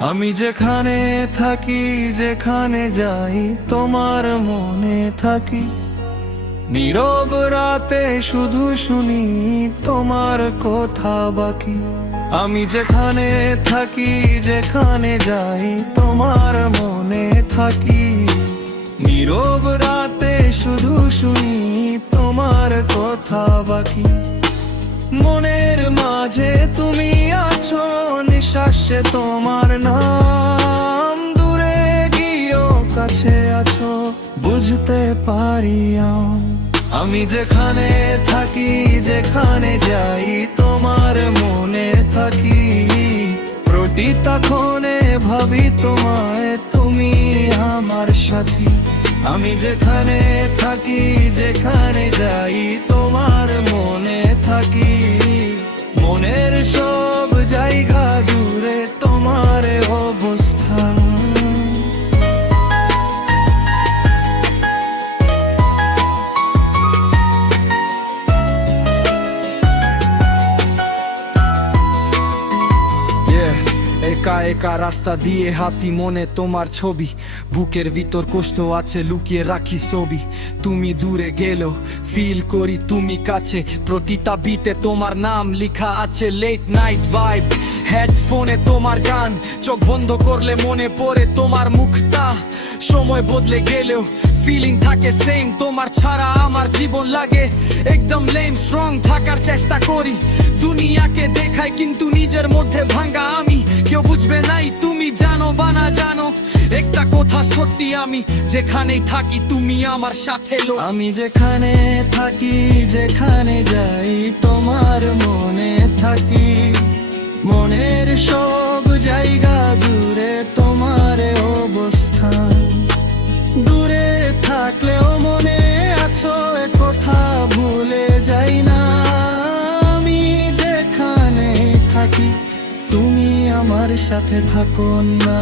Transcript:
আমি যেখানে থাকি, যেখানে যাই, তোমার মনে থাকি। নীরব রাতে শুধু শুনি তোমার কথা বাকি। আমি যেখানে থাকি, যেখানে যাই, তোমার মনে থাকি। নীরব রাতে শুধু শুনি তোমার কথা বাকি। মনের মাঝে তুমি আছো, নিঃশ্বাসে তোমার নাম। দূরে গিয়েও কাছে আছো, বুঝতে পারি আমি যেখানে থাকি, যেখানে যাই, তোমার মনে থাকি। প্রতিটা ক্ষণে ভাবি তোমায়, তুমি আমার সাথী। আমি যেখানে থাকি, যেখানে যাই, তোমার মনে থাকি। মনের সব জায়গা জুড়ে তোমার অবস্থান। একা একা রাস্তা দিয়ে হাঁটি, মনে তোমার ছবি। বুকের ভিতর কষ্ট আছে, লুকিয়ে রাখি ছবি। তুমি দূরে গেলেও ফিল করি তুমি কাছে। প্রতিটা বিতে তোমার নাম লেখা আছে। লেট নাইট ভাইব, হেডফোনে তোমার গান। চোখ বন্ধ করলে মনে পড়ে তোমার মুখটা। সময় বদলে গেলেও ফিলিং থাকে সেম। তোমার ছাড়া আমার জীবন লাগে একদম লেম। স্ট্রং থাকার চেষ্টা করি, দুনিয়াকে দেখাই কিন্তু নিজের মধ্যে ভাঙা আমি। কেউ বুঝবে নাই, তুমি জানো বা না জানো, একটা কথা সত্যি, আমি যেখানেই থাকি তুমি আমার সাথে। আমি যেখানে থাকি, যেখানে যাই, তোমার মনে থাকি। মনের সব জায়গা জুড়ে তোমার অবস্থান। দূরে থাকলেও মনে আছো, কথা ভুলে যাই না। আমি যেখানে থাকি, তুমি আমার সাথে থাকো না।